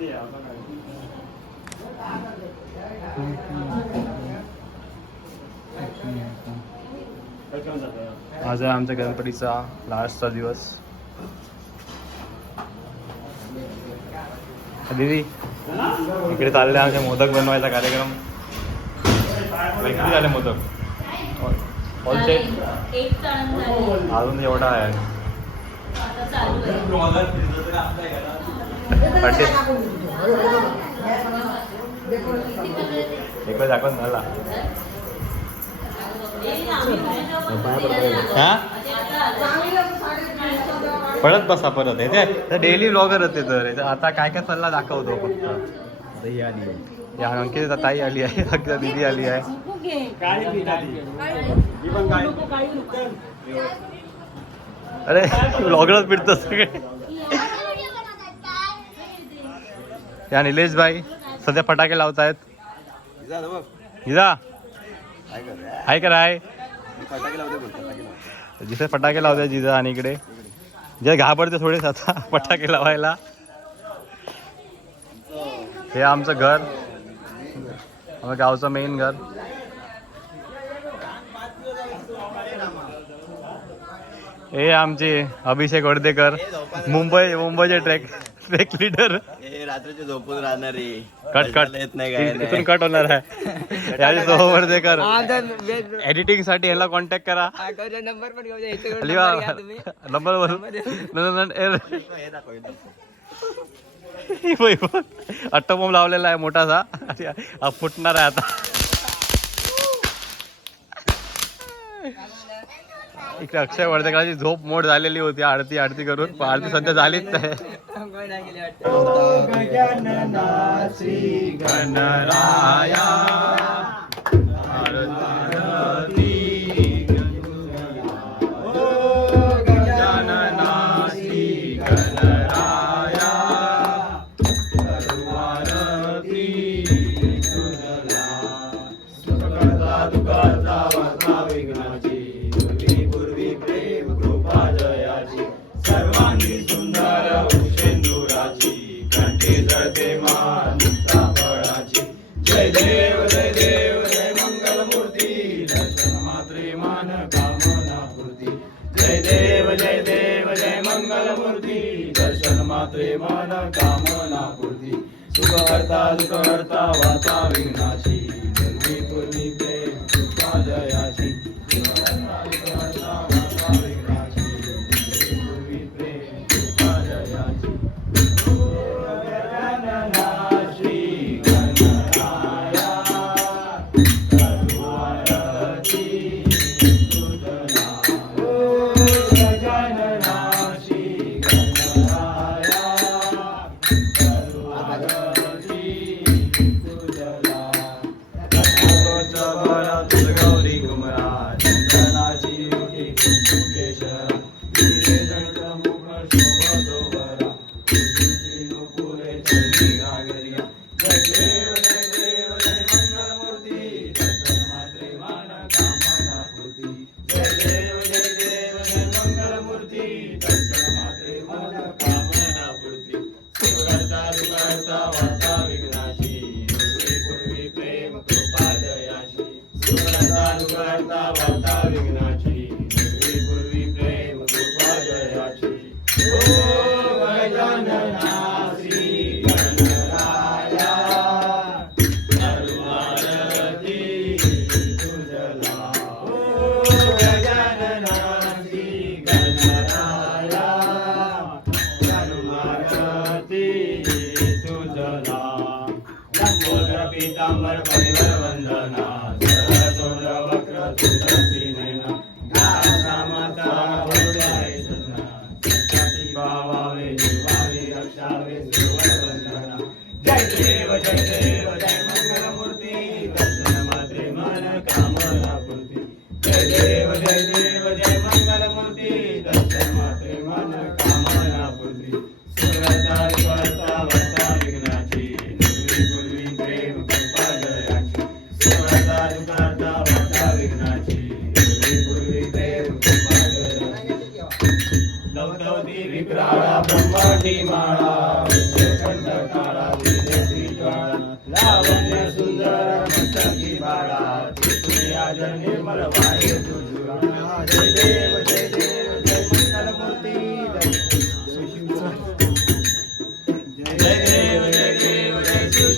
आज आहे आमच्या गणपतीचा लास्टचा दिवस. दीदी इकडे चालले आमचे मोदक बनवायचा कार्यक्रम. किती झाले मोदक? अजून एवढा आहे. एक दाखवत मला परत बसा परत आहे डेली व्लॉगर होते तर आता काय काय चालला दाखवतो फक्त. या अंकित ताई आली आहे, दीदी आली आहे. अरे व्लॉगरच पिटतो सगळे. या निलेश भाई सध्या फटाके लावतायत. हाय कराय जिथे फटाके लावताय जिजा. आणि इकडे जे घाबरते थोडेच आता फटाके लावायला. हे आमचं घर, आमचं गावचं मेन घर. हे आमचे अभिषेक वर्धेकर, मुंबईचे ट्रेक लीडर. रात्रीचे झोपून राहणार कट येत नाही काय इथून कट होणार आहे. वर्धेकर एडिटिंग साठी ह्याला कॉन्टॅक्ट करा. नंबर अट्टबॉम्ब लावलेला आहे मोठासा, फुटणार आहे आता. इकडे अक्षय वर्धेकरांची झोप मोड झालेली होती आरती करून. आरती सध्या झालीच नाही. सुखहर्ता वाता विघ्नाची पूर्वी प्रेम कृपा जयाची.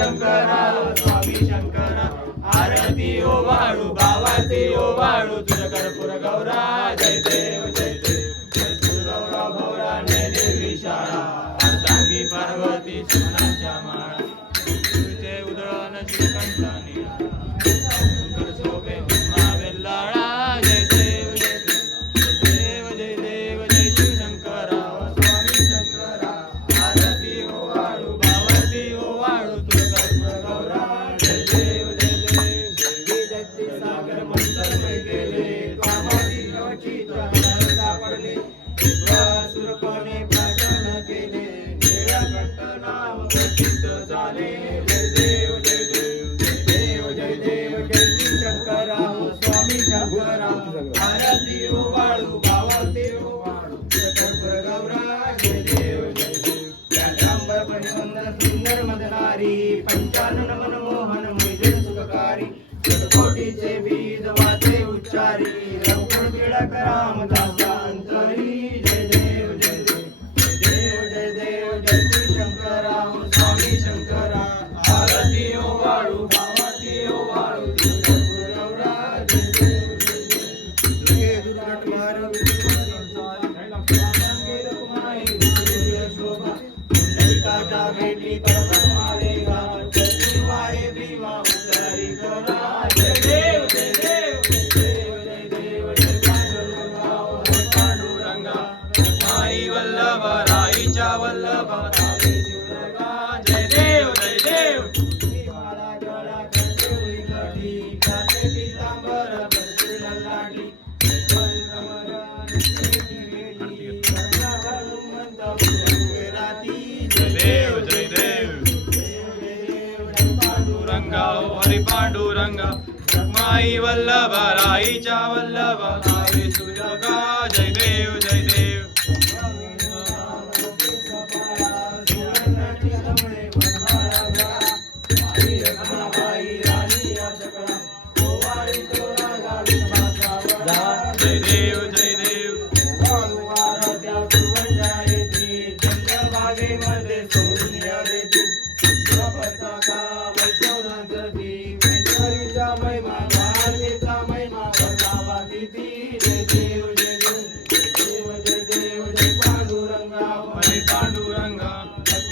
शंकरा स्वामी शंकरा आरती ओवाळू गावाची ओवाळू तुझ कर्पूर गौरा जय देव जय देव जय गौरा भौरा नैने विशाळा अर्धांगी पार्वती सोनाच्या माळा तुझे उदळण श्रीकंठानी शंकर शोभे वेल्लाळा जय देव जय देव जय देव जय शिवशंकरा स्वामी शंकरा आरती ओवाळू गावाची ओवाळू तुझ कर्पूर गौरा जय देव जय देव जगती सागर मंथन गेले कामाची कवचित सापडले सुरपणे प्राशन केले निळकंठ नाम प्रसिद्ध झाले जय देव जय देव जय देव जय देव जय शिवशंकरा स्वामी शंकरा आरती ओवाळू गावाती ओवाळू कर्पूर गौरा जय देव जय देव व्याघ्रांबर परिवंदन सुंदर मदनारी पंचानन मनमोहन मुजन सुखकारी कोटीचे बीज वाचे उच्चारी रघुकुळ टिळक रामदासा अंतरी जय देव जय देव जय देव जय देव जय शिवशंकरा स्वामी शंकरा आरती ओवाळू गावाती ओवाळू कर्पूर गौरा जय देव जय देव दुर्गे दुर्घट मार रुक्माई दुर्गे शोभा पुंडलिकाच्या भेटी परब्रह्माले गाव चतुर्वारे भीमा उतारी करा जय देव जय देव जय देव जय देव जय पांडुरंगा माई वल्लभ राईच्या वल्लभ राई शिवलगा जय देव जय देव माला जळा कंठेवरी कठी कासे पीतांबर बसतील लाटी देव जय देव पांडुरंगा हरी पांडुरंगा माई वल्लभ राईच्या वल्लभ राई सुजगा जय देव जय देव जय देव जय देव चंद्रभागेमध्ये सोनिया देती पताका वैष्णवनांची वैष्णवीचा महिमा भारतीचा महिमा वसावा किती जय देव जय देव जय देव जय देव जय पांडुरंगा हरी पांडुरंगा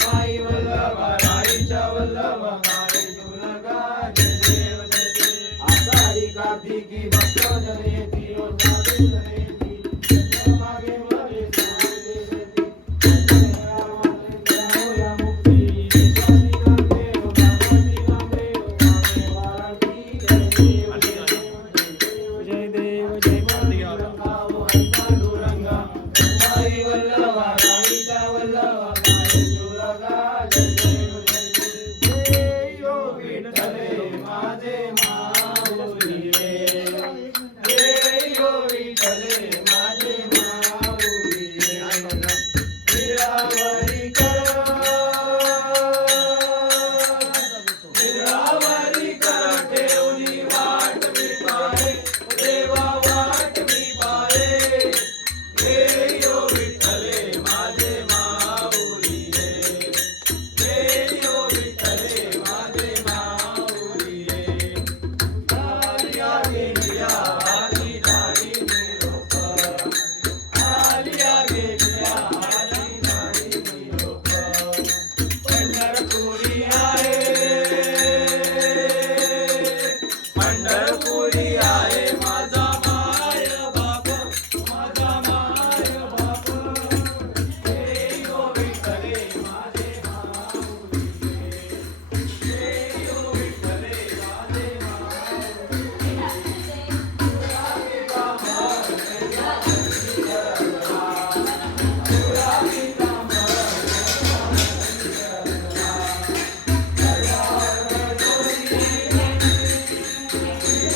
माई वल्लभ राईच्या वल्लभ माई तुलगा जय देव जय देव आषाढी कार्तिकी भक्तजन येती साधू जन येती चंद्रभागेमध्ये सोनिया देती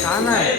छान आहे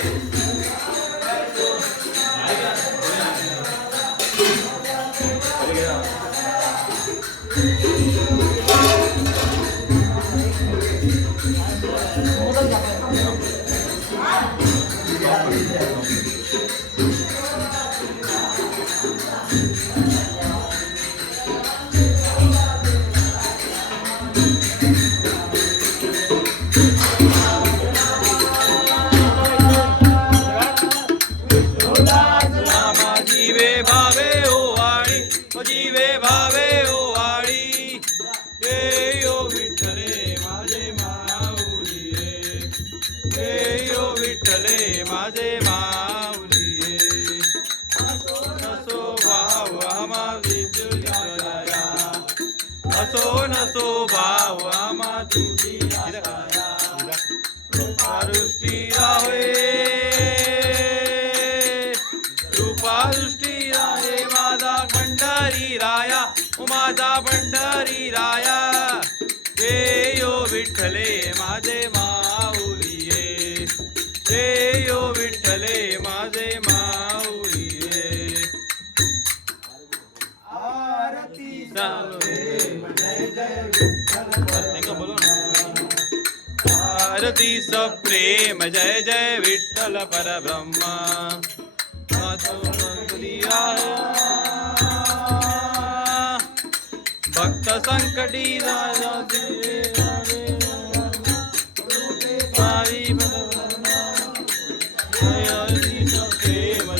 विठ्ठले माझे माऊलिये, जय हो विठ्ठले माझे माऊलिये. आरती चालू जय जय विठ्ठल बोलो ना. आरती सप्रेम जय जय विठ्ठल परब्रह्मा. भक्त संकटी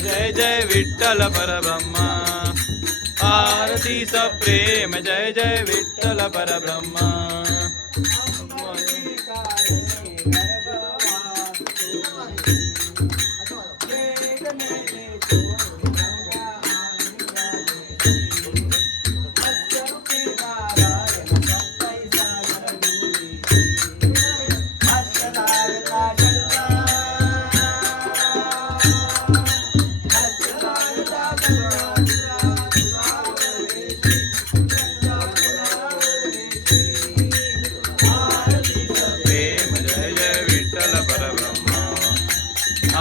जय जय विठ्ठल परब्रह्मा. आरती सप्रेम जय जय विठ्ठल परब्रह्मा.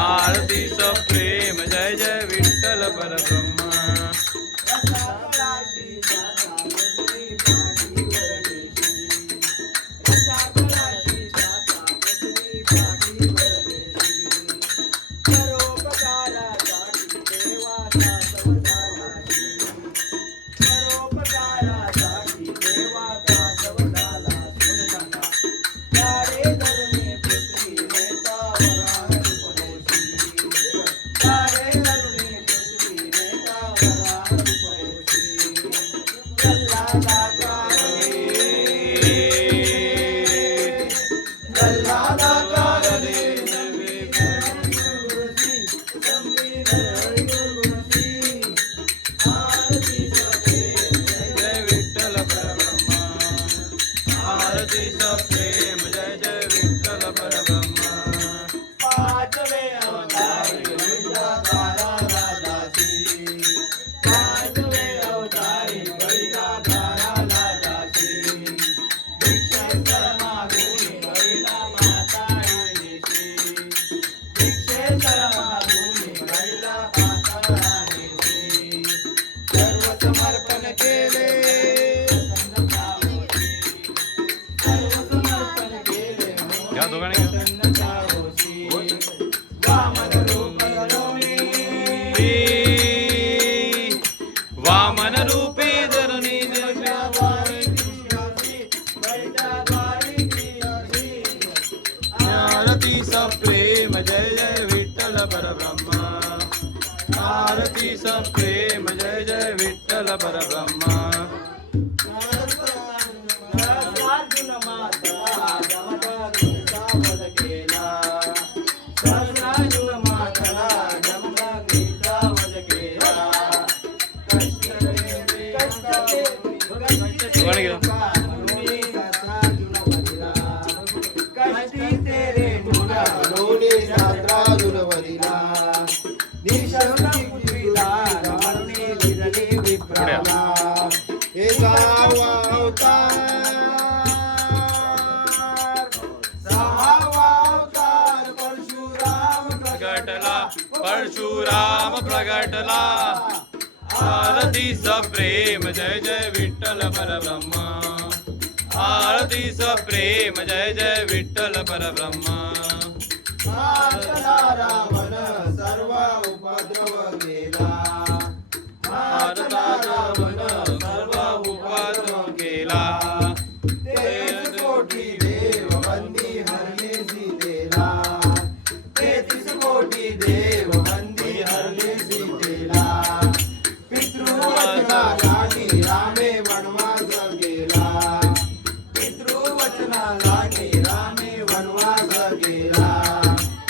आरती सप्रेम जय जय विठ्ठल परब्रह्मा. वामन रूपी धरुणी आरती सप्रेम जय जय विठ्ठल परब्रह्मा. आरती सप्रेम जय जय विठ्ठल परब्रह्मा. परशुराम प्रगटला. आरती सप्रेम जय जय विठ्ठल परब्रह्मा. आरती सप्रेम जय जय विठ्ठल परब्रह्मा. रावण सर्व उपद्रव केला. रावण सर्व उपद्रव केला. तेच कोटी देव बंदी हरले सीतेला. 33 कोटी देव बंदी हरले सीतेला. पितृवचनालागी रामे वनवास गेला. पितृवचनालागी रामे वनवास गेला.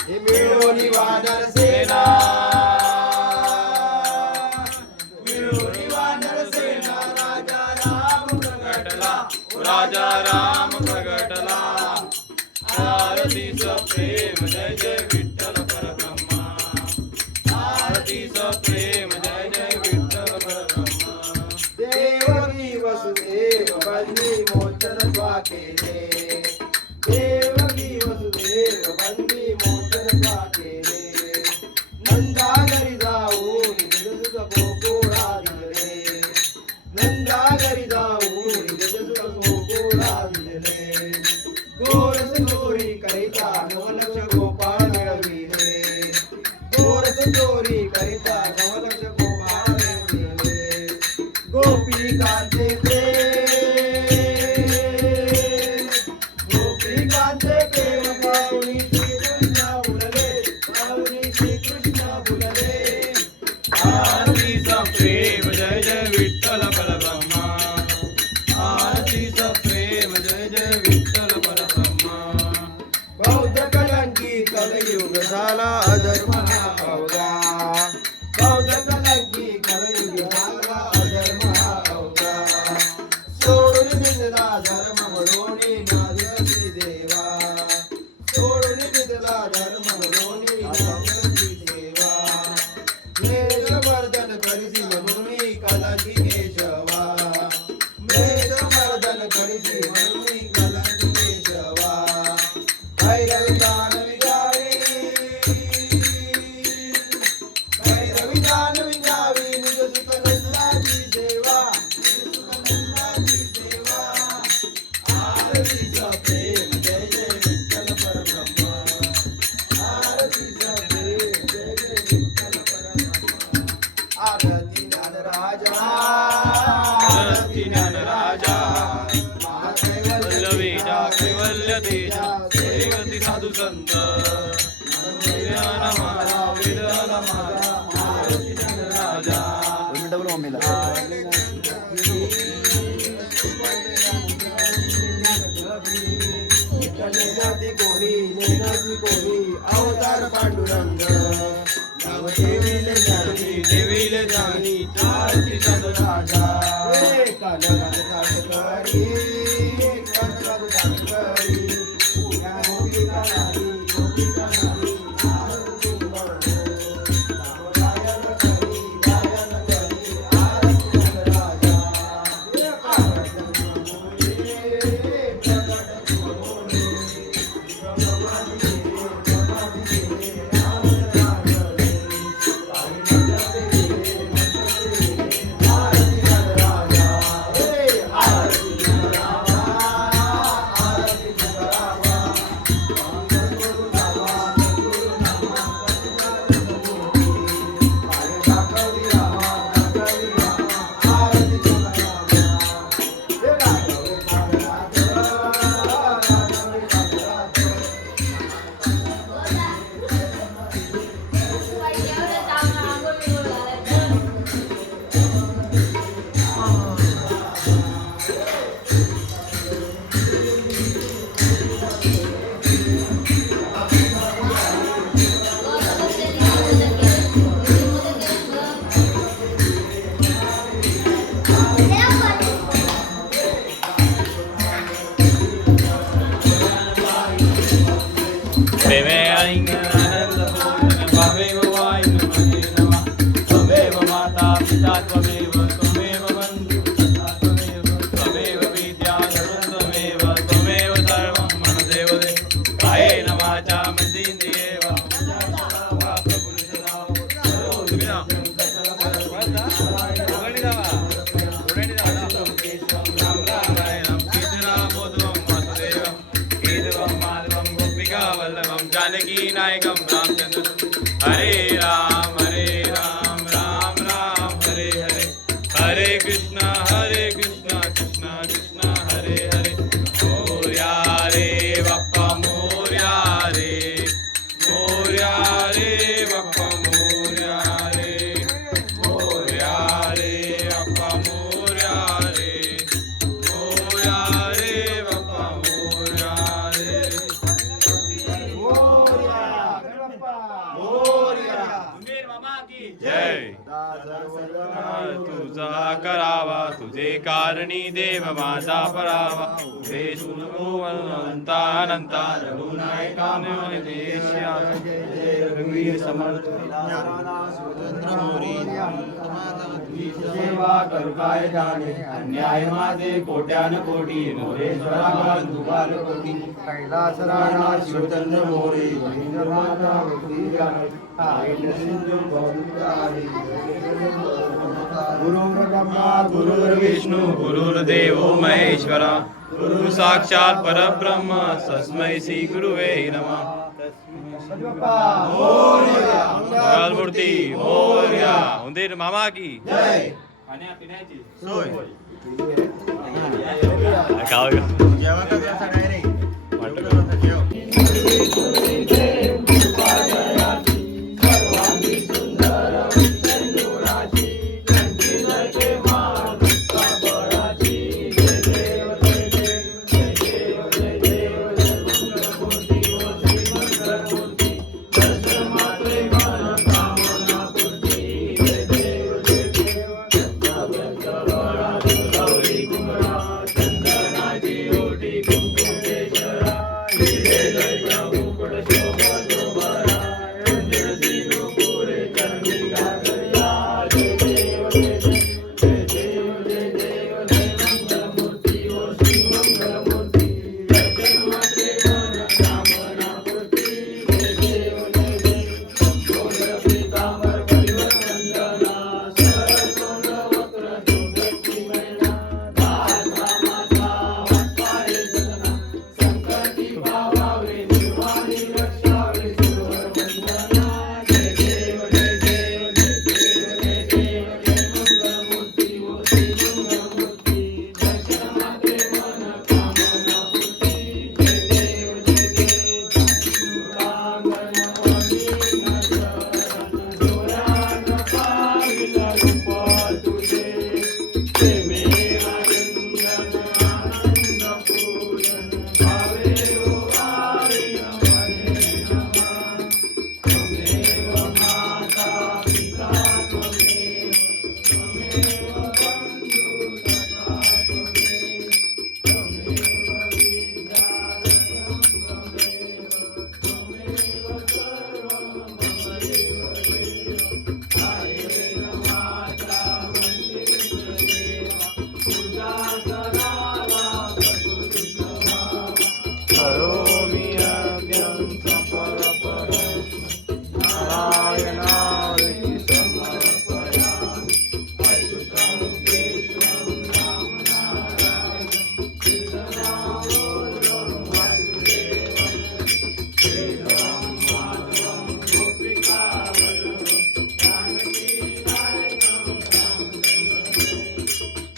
हे मिळोनी वानर सेना. मिळोनी वानर सेना. राजा राम प्रगटला. राजा राम प्रगटला. आरती सप्रेम जय जय विठ्ठल परब्रह्मा. आरती सप्रेम जय जय विठ्ठल परब्रह्मा. देवकी वसुदेव बंदी मोचन द्वा केले. मिळविले गोरस चोरी करिता 9 लक्ष गोपाळ मिळविले गोरस चोरी करिता 9 लक्ष गोपाळ मिळविले गोपिकांचे प्रेम गोपिकांचे प्रेम गाऊनी श्रीकृष्ण बोलले गाऊनी श्रीकृष्ण बोलले आरतीचा प्रेम जय जय विठ्ठल परब्रह्मा आरतीचा प्रेम जय जय विठ्ठल परब्रह्मा बौद्ध कलंकी कलयुग झाला अधर्म हा अवघा बौद्ध कलंकी कलयुग झाला अधर्म हा अवघा सोडून दिला धर्म म्हणून नादसी देवा सोडून दिला धर्म म्हणून नादसी देवा मेघवर्धन करिसी म्हणून कलंकी केशवा मेघवर्धन करिसी म्हणून कलंकी केशवा भैरवी दानवी जावी भैरवी दानवी जावी निज सुख नंदाची सेवा निज सुख नंदाची सेवा आरतीचा प्रेम जय जय विठ्ठल परब्रह्मा आरतीचा प्रेम जय जय विठ्ठल परब्रह्मा आरती ज्ञान राजा आरती ज्ञान राजा वल्लवीजा कैवल्य तेजा सेवती साधू संत ज्ञान माला विधान माला आरती ज्ञान राजा नेनाची कोरी अवतार पांडुरंग नाव ठेविले ज्ञानी देवीले जाणी आरती साधू राजा प्रेमे आनंद त्वमेव वायु नमः त्वमेव माता पिता त्वमेव त्वमेव बन्धु त्वमेव त्वमेव विद्या त्वमेव त्वमेव सर्वं मम देवते कायेन वाचा मनसेन्द्रियेर्वा वल्लभं जानकी नायकं रामचंद्र हरे राम राम राम हरे हरे हरे कृष्णा कृष्णा कृष्णा हरे हरे मोर्या रे बाप्पा मोर्या रे बाप्पा मोर्या रे बाप्पा मोर्या रे बाप्पा मोर्या रे जय तुझा करावा तुझे कारणी देव माझा परावा तुझे सुनता अनंता रघुनायका देश समर्थ सेवा करू काय जाणे अन्याय माझे कोट्यान कोटी मोरेश्वरा बंधुकाल कोटी कैलास राणा शिवचंद्र मोरे माता गुरुर्ब्रह्मा गुरुर्विष्णू गुरुर्देवो महेश्वरा गुरु साक्षात परब्रह्म तस्मै श्री गुरुवे नमः मंगलमूर्ती मोरया उंदीर मामा की जय खाण्यापिण्याची सोय गाव जेवणाचा व्यवसाय काय रे वाटतं जेव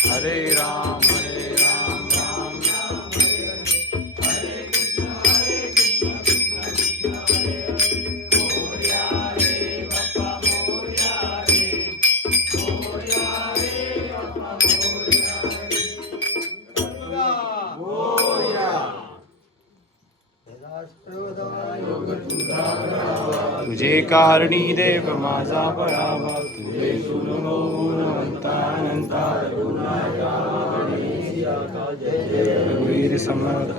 हरे राम राम राम तुझे कारणी देव माझा परावा तुझे सुनो गुणवंता वीर समर्थ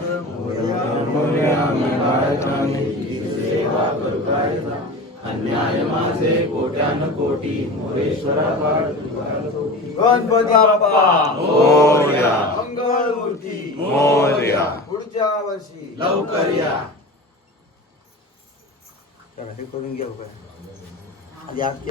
सेवा करू काय अन्याय माझे कोट्यान कोटी मोरेश्वरा गणपती बाप्पा मोरया मंगळमूर्ती मोरया पुढच्या वर्षी लवकर या करून घेऊ काय आधी आज